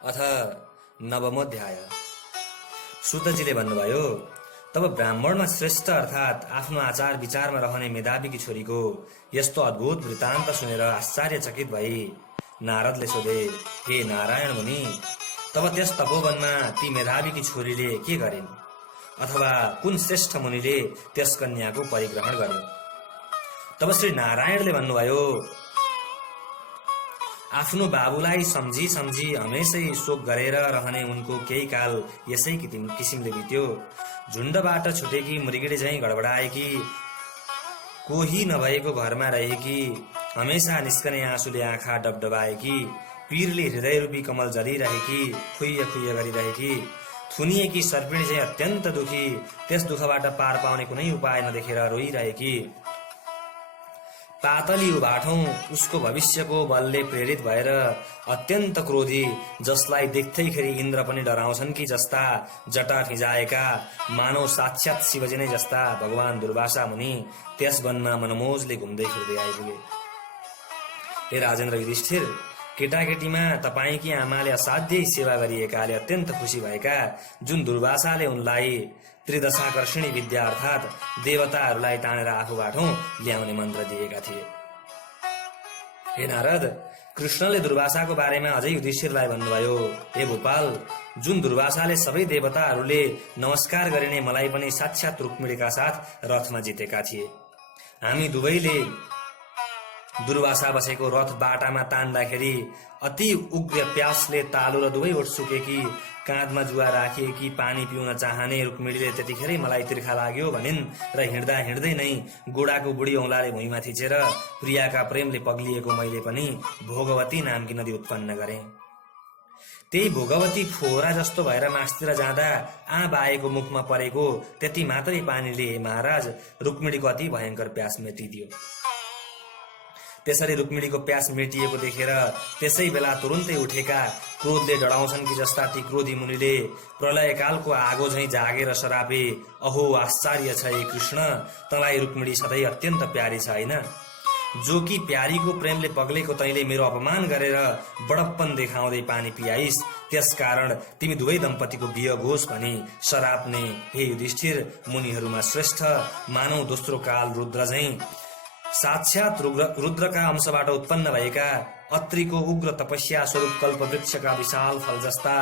अथ नवमोऽध्याय। सुतजीले भन्नुभयो, तब ब्राह्मणमा श्रेष्ठ अर्थात् आफ्नो आचार विचारमा रहने मेधावीकी छोरीको यस्तो अद्भुत वृत्तान्त सुनेर आश्चर्यचकित भई नारदले सोधे, हे नारायण मुनि, तब त्यस तपोवनमा ती मेधावीकी छोरीले के गरिन्, अथवा कुन श्रेष्ठ मुनिले त्यस कन्याको परिग्रहण गर्यो? तब श्री नारायणले भन्नुभयो, आफ्नो बाबुलाई सम्झी सम्झी हमेशै शोक गरेर रहने उनको केही काल यसै किसिमले बित्यो। झुण्डबाट छुटेकी मृगिडी झैं गडबडाएकी, कोही नभएको घरमा रहेकी, हमेशा निस्कने आँसुले आँखा डबडबाएकी, पीरले हृदयरूपी कमल जलिरहेकी, खुइय खुइय गरिरहेकी, थुनिएकी सर्पिणी झैं अत्यन्त दुखी, त्यस दुखबाट पार पाउने कुनै उपाय नदेखेर रोइरहेकी, पातली उभाठौं उसको भविष्यको बलले प्रेरित भएर अत्यन्त क्रोधी, जसलाई देख्दैखेरि इन्द्र पनि डराउँछन् कि जस्ता जटा फिजाएका मानव साक्षात शिवजी नै जस्ता भगवान दुर्वासा मुनि त्यस वनमा मनमोजले घुम्दै फिर्दै आइपुगे। हे राजेन्द्र युधिष्ठिर, केटाकेटीमा तपाईकी आमाले असाध्यै सेवा गरिएकाले अत्यन्त खुसी भएका जुन दुर्वासाले उनलाई त्रिदशाकर्षणी विद्या अर्थात् देवताहरूलाई तानेर आफूबाटौं ल्याउने मन्त्र दिएका थिए। हे नारद, कृष्णले दुर्वासाको बारेमा अझै युधिष्ठिरलाई भन्नुभयो, हे भूपाल, जुन दुर्वासाले सबै देवताहरूले नमस्कार गरिने मलाई पनि साक्षात रुक्मिणीका साथ रथमा जितेका थिए। हामी दुवैले दुर्वासा बसेको रथ बाटामा तान्दाखेरि अति उग्र प्यासले तालु र दुवै ओठ सुकेकी, काँधमा जुवा राखिएकी पानी पिउन चाहने रुक्मिणीले त्यतिखेरै मलाई तिर्खा लाग्यो भनिन् र हिँड्दा हिँड्दै नै गोडाको बुढी औंलाले भुइँमा थिचेर प्रियाका प्रेमले पग्लिएको मैले पनि भोगवती नामकी नदी उत्पन्न गरे। त्यही भोगवती फोहरा जस्तो भएर मास्तिर जाँदा बाएको मुखमा परेको त्यति मात्रै पानीले महाराज रुक्मिणीको अति भयंकर प्यास मेटिदियो। त्यसरी रुक्मिणीको प्यास मेटिएको देखेर त्यसै बेला तुरुन्तै उठेका क्रोधले डढाउँछन् कि जस्ता ती क्रोधी मुनिले प्रलयकालको आगो झैं जागेर सरापे, अहो आश्चर्य छ हे कृष्ण, तँलाई रुक्मिणी सधैँ अत्यन्त प्यारी छ हैन? जो कि प्यारीको प्रेमले पग्लेको तैले मेरो अपमान गरेर बडप्पन देखाउँदै पानी पियाइस्, त्यसकारण तिमी दुवै दम्पतिको बियोग होस् भनी सराप्ने हे युधिष्ठिर, मुनिहरूमा श्रेष्ठ मानव दोस्रो काल रुद्र झैं साक्षात रुद्रका अंशबाट उत्पन्न भएका अत्रिको उग्र तपस्या स्वरूप कल्पवृक्षका विशाल फल जस्ता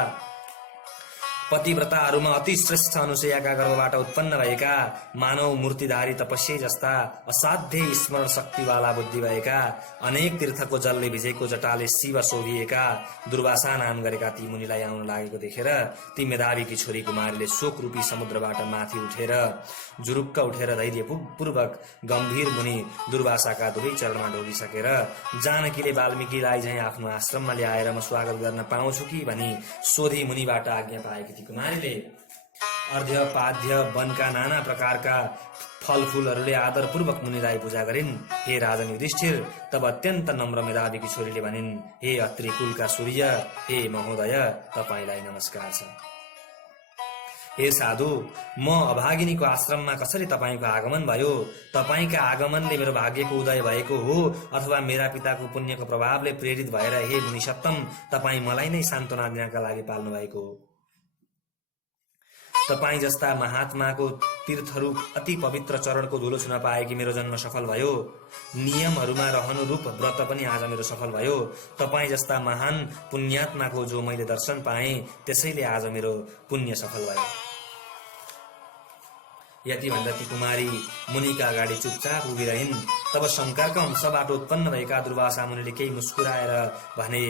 पतिव्रताहरूमा अति श्रेष्ठ अनुसयाका गर्भबाट उत्पन्न भएका मानव मूर्तिधारी तपस्या जस्ता असाध्यै स्मरण शक्तिवाला बुद्धि भएका अनेक तीर्थको जलले भिजेको जटाले शिव शोभिएका दुर्वासा नाम गरेका ती मुनिलाई आउन लागेको देखेर ती मेधावीकी छोरी कुमारीले शोक रूपी समुद्रबाट माथि उठेर जुरुक्क उठेर धैर्यपूर्वक गम्भीर मुनि दुर्वासाका दुवै चरणमा ढोगिसकेर जानकीले वाल्मीकिलाई झैं आफ्नो आश्रममा ल्याएर म स्वागत गर्न पाउँछु कि भनी सोधी मुनिबाट आज्ञा पाएकी ती कुमारीले अर्घ्य पाद्य वनका नाना प्रकारका फलफूलहरूले आदरपूर्वक मुनिलाई पूजा गरिन्। हे राजन युधिष्ठिर, तब अत्यन्त नम्र मेधावीकी छोरीले भनिन्, हे अत्रि कुलका सूर्य, हे महोदय, तपाईलाई नमस्कार छ। हे साधु, म अभागिनीको आश्रममा कसरी तपाईको आगमन भयो? तपाईका आगमनले मेरो भाग्यको उदय भएको हो अथवा मेरा पिताको पुण्यको प्रभावले प्रेरित भएर हे मुनिसत्तम तपाई मलाई नै सान्त्वना दिनका लागि पाल्नु भएको हो? तपाई जस्ता महात्माको तीर्थहरू अति पवित्र चरणको धुलो छुन पाएकी मेरो जन्म सफल भयो। नियमहरूमा रहनु रूप व्रत पनि आज मेरो सफल भयो। तपाई जस्ता महान पुण्यात्माको जो मैले दर्शन पाएँ त्यसैले आज मेरो पुण्य सफल भयो। यति भन्दा ती कुमारी मुनिका अगाडि चुपचाप उभिरहिन्। तब शंकरका अंशबाट उत्पन्न भएका दुर्वासा मुनिले केही मुस्कुराएर भने,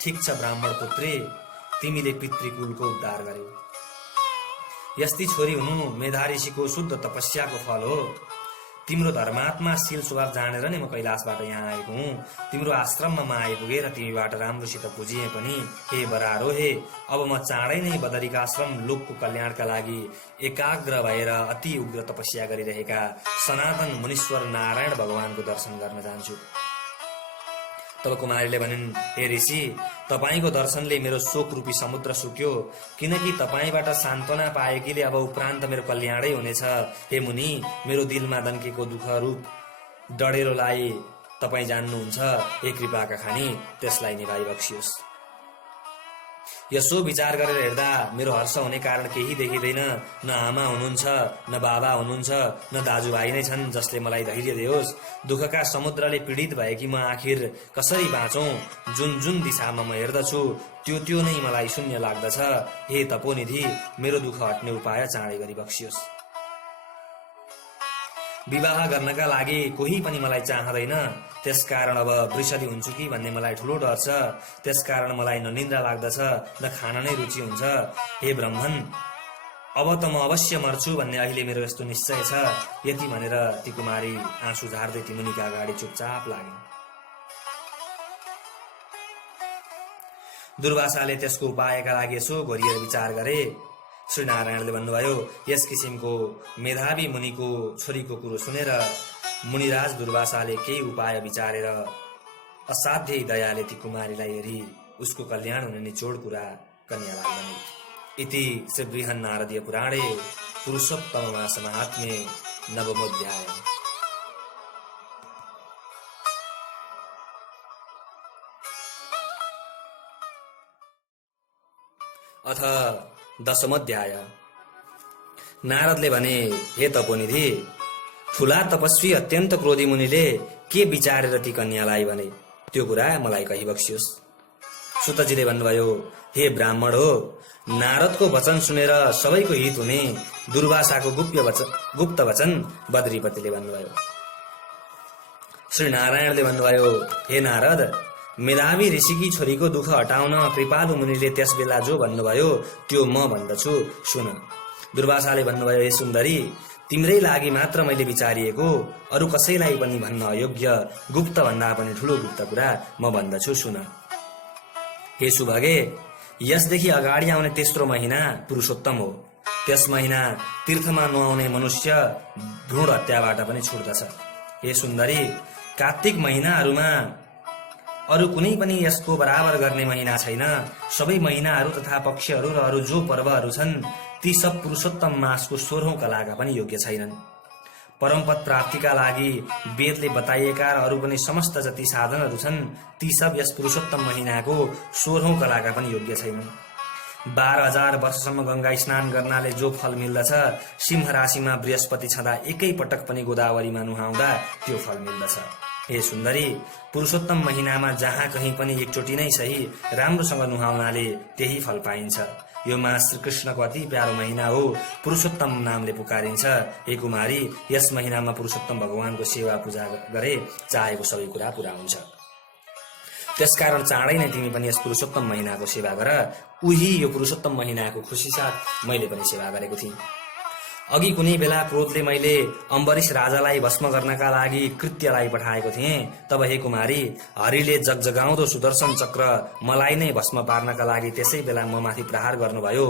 ठिक छ ब्राह्मण पुत्री, तिमीले पितृकुलको उद्धार गर्यौ। यस्ती छोरी हुनु मेधा ऋषिको शुद्ध तपस्याको फल हो। तिम्रो धर्मात्मा शील स्वभाव जानेर नै म कैलाशबाट यहाँ आएको हुँ। तिम्रो आश्रममा म आइपुगेर तिमीबाट राम्रोसित पुजिए पनि हे बरारो, हे अब म चाँडै नै बदरिकाश्रम लोकको कल्याणका लागि एकाग्र भएर अति उग्र तपस्या गरिरहेका सनातन मुनीश्वर नारायण भगवानको दर्शन गर्न जान्छु। तब कुमारीले भनिन्, हे ऋषि, तपाईको दर्शनले मेरो शोक रूपी समुद्र सुक्यो, किनकि तपाईबाट सान्त्वना पाएकीले अब उपरान्त मेरो कल्याणै हुनेछ। हे मुनि, मेरो दिलमा दन्केको दुःख रूप डढेलोलाई तपाई जान्नुहुन्छ। हे कृपाका खानी, त्यसलाई निभाइ बक्सियोस्। यसो विचार गरेर हेर्दा मेरो हर्ष हुने कारण केही देखिँदैन। न आमा हुनुहुन्छ, न बाबा हुनुहुन्छ, न दाजुभाइ नै छन् जसले मलाई धैर्य दियोस्। दुःखका समुद्रले पीडित भएकी म आखिर कसरी बाँचौं? जुन जुन दिशामा म हेर्दछु त्यो नै मलाई शून्य लाग्दछ। हे तपोनिधि, मेरो दुःख हट्ने उपाय चाँडै गरी बक्सियोस्। विवाह गर्नका लागि कोही पनि मलाई चाहँदैन, त्यसकारण अब वृषली हुन्छु कि भन्ने मलाई ठुलो डर छ। त्यसकारण मलाई न निन्द्रा लाग्दछ, न खान नै रुचि हुन्छ। हे ब्राह्मण, अब त म अवश्य मर्छु भन्ने अहिले मेरो यस्तो निश्चय छ। यति भनेर ती कुमारी आँसु झार्दै ती मुनिका अगाडि चुपचाप लागिन्। दुर्वासाले त्यसको उपायका लागि यसो घोरिएर विचार गरे। श्री नारायणले भन्नुभयो, यस किसिमको मेधावी मुनिको छोरीको कुरो सुनेर मुनिराज दुर्वासाले केही उपाय विचारेर असाध्यै दयाले ती कुमारीलाई हेरी उसको कल्याण हुने निचोड कुरा कन्यालाई भने। इति श्री बृहन् नारदीय पुराणे पुरुषोत्तम मास महात्म्ये नवमोऽध्याय। अथ दशमोऽध्याय। नारदले भने, हे तपोनिधि, ठूला तपस्वी अत्यन्त क्रोधी मुनिले के विचारेर ती कन्यालाई भने त्यो कुरा मलाई कही बक्सियोस्। सुतजीले भन्नुभयो, हे ब्राह्मण हो, नारदको वचन सुनेर सबैको हित हुने दुर्वासाको गुप्त वचन बद्रीपतिले भन्नुभयो। श्री नारायणले भन्नुभयो, हे नारद, मेधावी ऋषिकी छोरीको दुःख हटाउन कृपालु मुनिले त्यस बेला जो भन्नुभयो त्यो म भन्दछु, सुन। दुर्वासाले भन्नुभयो, हे सुन्दरी, तिम्रै लागि मात्र मैले विचारिएको, अरू कसैलाई पनि भन्न अयोग्य गुप्त भन्दा पनि ठूलो गुप्त कुरा म भन्दछु, सुन। हे सुभगे, यसदेखि अगाडि आउने तेस्रो महिना पुरुषोत्तम हो। त्यस महिना तीर्थमा नुहाउने मनुष्य भ्रूण हत्याबाट पनि छुट्दछ। हे सुन्दरी, कार्तिक महिनाहरूमा अरू कुनै पनि यसको बराबर गर्ने महिना छैन। सबै महिनाहरू तथा पक्षहरू र अरू जो पर्वहरू छन् ती सब पुरुषोत्तम मासको 16औं कलाका पनि योग्य छैनन्। परमपद प्राप्तिका लागि वेदले बताइएका र अरू पनि समस्त जति साधनहरू छन् ती सब यस पुरुषोत्तम महिनाको 16औं कलाका पनि योग्य छैनन्। 12,000 वर्षसम्म गंगा स्नान गर्नाले जो फल मिल्दछ, सिंह राशिमा बृहस्पति छँदा एकै पटक पनि गोदावरीमा नुहाउँदा त्यो फल मिल्दछ। हे सुन्दरी, पुरुषोत्तम महिनामा जहाँ कहीँ पनि एकचोटि नै सही राम्रोसँग नुहाउनाले त्यही फल पाइन्छ। यो मास श्रीकृष्णको अति प्यारो महिना हो, पुरुषोत्तम नामले पुकारिन्छ। हे कुमारी, यस महिनामा पुरुषोत्तम भगवानको सेवा पूजा गरे चाहेको सबै कुरा पूरा हुन्छ। त्यसकारण चाँडै नै तिमी पनि यस पुरुषोत्तम महिनाको सेवा गर। उही यो पुरुषोत्तम महिनाको खुसी साथ मैले पनि सेवा गरेको थिएँ। अघि कुनै बेला क्रोधले मैले अम्बरीश राजालाई भस्म गर्नका लागि कृत्यलाई पठाएको थिएँ। तब हे कुमारी, हरिले जगजगाउँदो सुदर्शन चक्र मलाई नै भस्म पार्नका लागि त्यसै बेला म माथि प्रहार गर्नुभयो।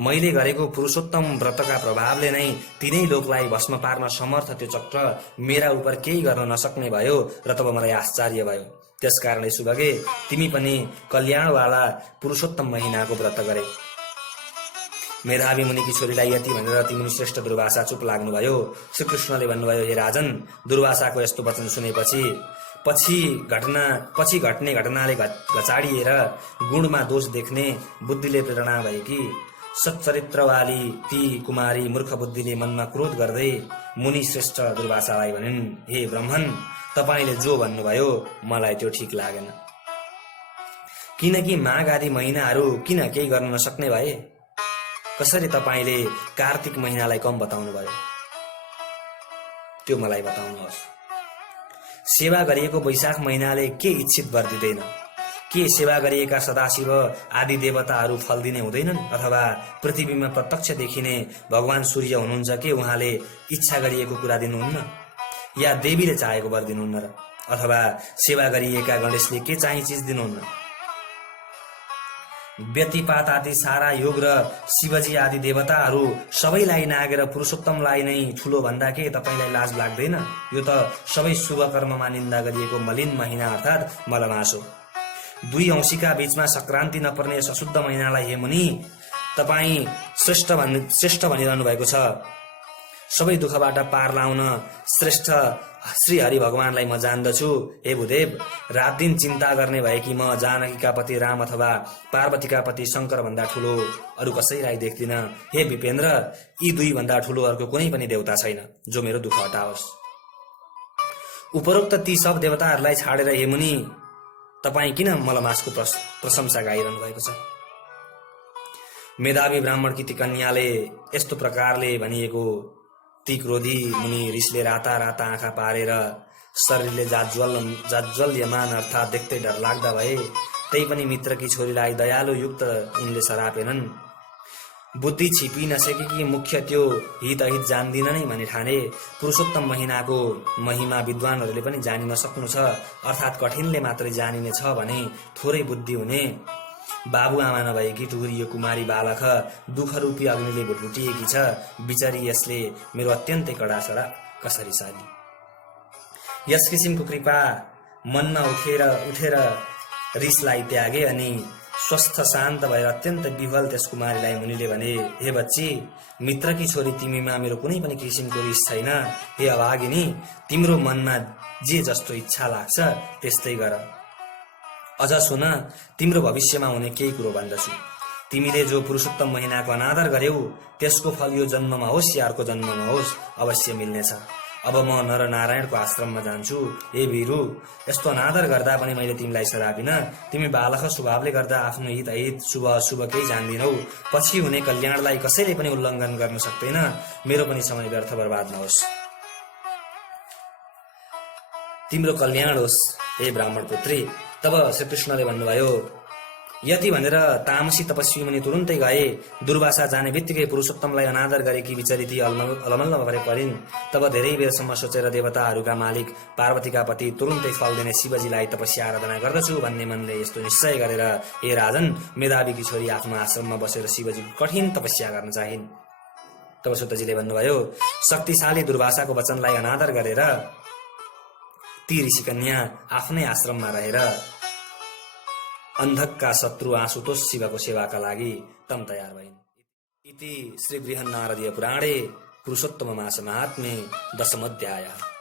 मैले गरेको पुरुषोत्तम व्रतका प्रभावले नै तिनै लोकलाई भस्म पार्न समर्थ त्यो चक्र मेरा उपर केही गर्न नसक्ने भयो र तब मलाई आश्चर्य भयो। त्यसकारण सुभगे, तिमी पनि कल्याणवाला पुरुषोत्तम महिनाको व्रत गरे। मेधावी मुनिकी छोरीलाई यति भनेर ती मुनि श्रेष्ठ दुर्वासा चुप लाग्नुभयो। श्रीकृष्णले भन्नुभयो, हे राजन, दुर्वासाको यस्तो वचन सुनेपछि पछि घट्ने घटनाले घचाडिएर गुणमा दोष देख्ने बुद्धिले प्रेरणा भएकी सच्चरित्रवाली ती कुमारी मूर्ख बुद्धिले मनमा क्रोध गर्दै मुनि श्रेष्ठ दुर्वासालाई भनिन्, हे ब्राह्मण, तपाईले जो भन्नुभयो मलाई त्यो ठिक लागेन। किनकि माघ आदि महिनाहरू किन केही गर्न नसक्ने भए? कसरी तपाईले कार्तिक महिनालाई कम बताउनु भयो? त्यो मलाई बताउनुहोस्। सेवा गरिएको वैशाख महिनाले के इच्छित वर दिँदैन? के सेवा गरिएका सदाशिव आदि देवताहरू फल दिने हुँदैनन्? अथवा पृथ्वीमा प्रत्यक्ष देखिने भगवान सूर्य हुनुहुन्छ के उहाँले इच्छा गरिएको कुरा दिनुहुन्न? या देवीले चाहेको वर दिनुहुन्न र? अथवा सेवा गरिएका गणेशले के चाहिँ चीज दिनुहुन्न? व्यतिपात आदि सारा योग र शिवजी आदि देवताहरू सबैलाई नागेर पुरुषोत्तमलाई नै ठुलो भन्दा के तपाईलाई लाज लाग्दैन? यो त सबै शुभ कर्ममा निन्दा गरिएको मलिन महिना अर्थात् मलमास हो। 2 औँसीका बीचमा संक्रान्ति नपर्ने यस अशुद्ध महिनालाई हे मुनि तपाई श्रेष्ठ भनिरहनु भएको छ। सबै दुःखबाट पार लाउन श्रेष्ठ श्री हरि भगवानलाई म जान्दछु। हे भूदेव, रात दिन चिन्ता गर्ने भएकी म जानकीका पति राम अथवा पार्वतीका पति शङ्कर भन्दा ठूलो अरू कसैलाई देख्दिन। हे विपेन्द्र, यी दुई भन्दा ठूलो अर्को कुनै पनि देवता छैन जो मेरो दुःख हटाओस्। उपरोक्त ती सब देवताहरूलाई छाडेर हे मुनि, तपाईँ किन मलमासको प्रशंसा गाइरहनु भएको छ? मेधावी ब्राह्मणकी ती कन्याले यस्तो प्रकारले भनिएको ती क्रोधी मुनि रिसले राता राता आँखा पारेर शरीरले जाज्वल्यमान अर्थात् देख्दै डर लाग्दा भए। त्यही पनि मित्रकी छोरीलाई दयालु युक्त उनले सरापेनन्। बुद्धि छिपी नसकेकी मुख्य त्यो हित अहित जान्दिन नै भनी ठाने। पुरुषोत्तम महिनाको महिमा विद्वानहरूले पनि जानिन सक्नु छ, अर्थात् कठिनले मात्रै जानिने छ भने थोरै बुद्धि हुने। बाबुआमा नभएकी टुहुरी कुमारी बालक दुःखरूपी अग्निले लुटिएकी छ। बिचारी यसले मेरो अत्यन्तै कडा सरा कसरी साली। यस किसिमको कृपा मनमा उठेर रिसलाई त्यागे अनि स्वस्थ शान्त भएर अत्यन्त विह्वल त्यस कुमारीलाई मुनिले भने, हे बच्ची, मित्रकी छोरी तिमीमा मेरो कुनै पनि किसिमको रिस छैन। हे अभागिनी, तिम्रो मनमा जे जस्तो इच्छा लाग्छ त्यस्तै गर। अझ सुन, तिम्रो भविष्यमा हुने केही कुरो भन्दछु। तिमीले जो पुरुषोत्तम महिनाको अनादर गर्यौ त्यसको फल यो जन्ममा होस् या अर्को जन्ममा होस् अवश्य मिल्नेछ। अब म नरनारायणको आश्रममा जान्छु। हे वीरु, यस्तो अनादर गर्दा पनि मैले तिमीलाई सरापिन। तिमी बालक स्वभावले गर्दा आफ्नो हित अहित शुभ अशुभ केही जान्दिनौ। पछि हुने कल्याणलाई कसैले पनि उल्लङ्घन गर्न सक्दैन। मेरो पनि समय व्यर्थ बर्बाद नहोस्। तिम्रो कल्याण होस् हे ब्राह्मण पुत्री। तब श्रीकृष्णले भन्नुभयो, यति भनेर तामसी तपस्वी मुनि तुरुन्तै गए। दुर्वासा जाने बित्तिकै पुरुषोत्तमलाई अनादर गरेकी बिचरी ती अलमल्ल परिन्। तब धेरै बेरसम्म सोचेर देवताहरूका मालिक पार्वतीका पति तुरुन्तै फल दिने शिवजीलाई तपस्या आराधना गर्दछु भन्ने मनले यस्तो निश्चय गरेर हे राजन, मेधावीकी छोरी आफ्नो आश्रममा बसेर शिवजीको कठिन तपस्या गर्न चाहिन्। तब सुतजीले भन्नुभयो, शक्तिशाली दुर्वासाको वचनलाई अनादर गरेर ती ऋषिकन्या आफ्नै आश्रममा रहेर अन्धकका शत्रु आशुतोष शिवको सेवाका लागि तम तयार भइन्। इति श्री बृहन्नारदीय पुराणे पुरुषोत्तम मास महात्म्ये 10मो अध्यायः।